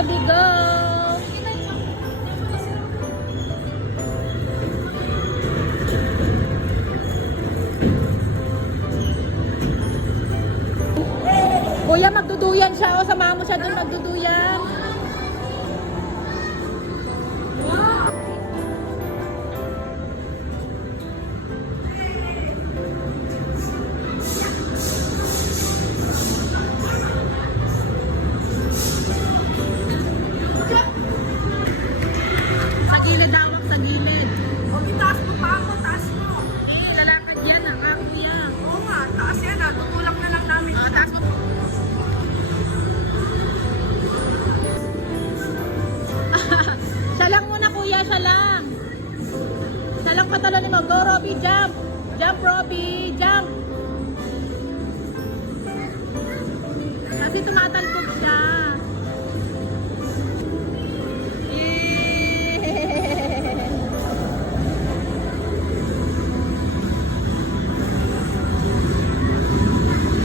Robbie, go! Kuya, magduduyan siya. O, samahan mo siya dun magduduyan. Sa gilid, hawak sa gilid. Huwag itaas mo pa ako, taas mo. Lalakad yan, kuya. Oo nga, taas yan ah. Tutulak na lang namin. Taas mo. Siya lang muna, kuya. Siya lang. Siya lang patalonin mo. Go, Robbie. Jump. Jump, Robbie. Jump. Kasi tumatalko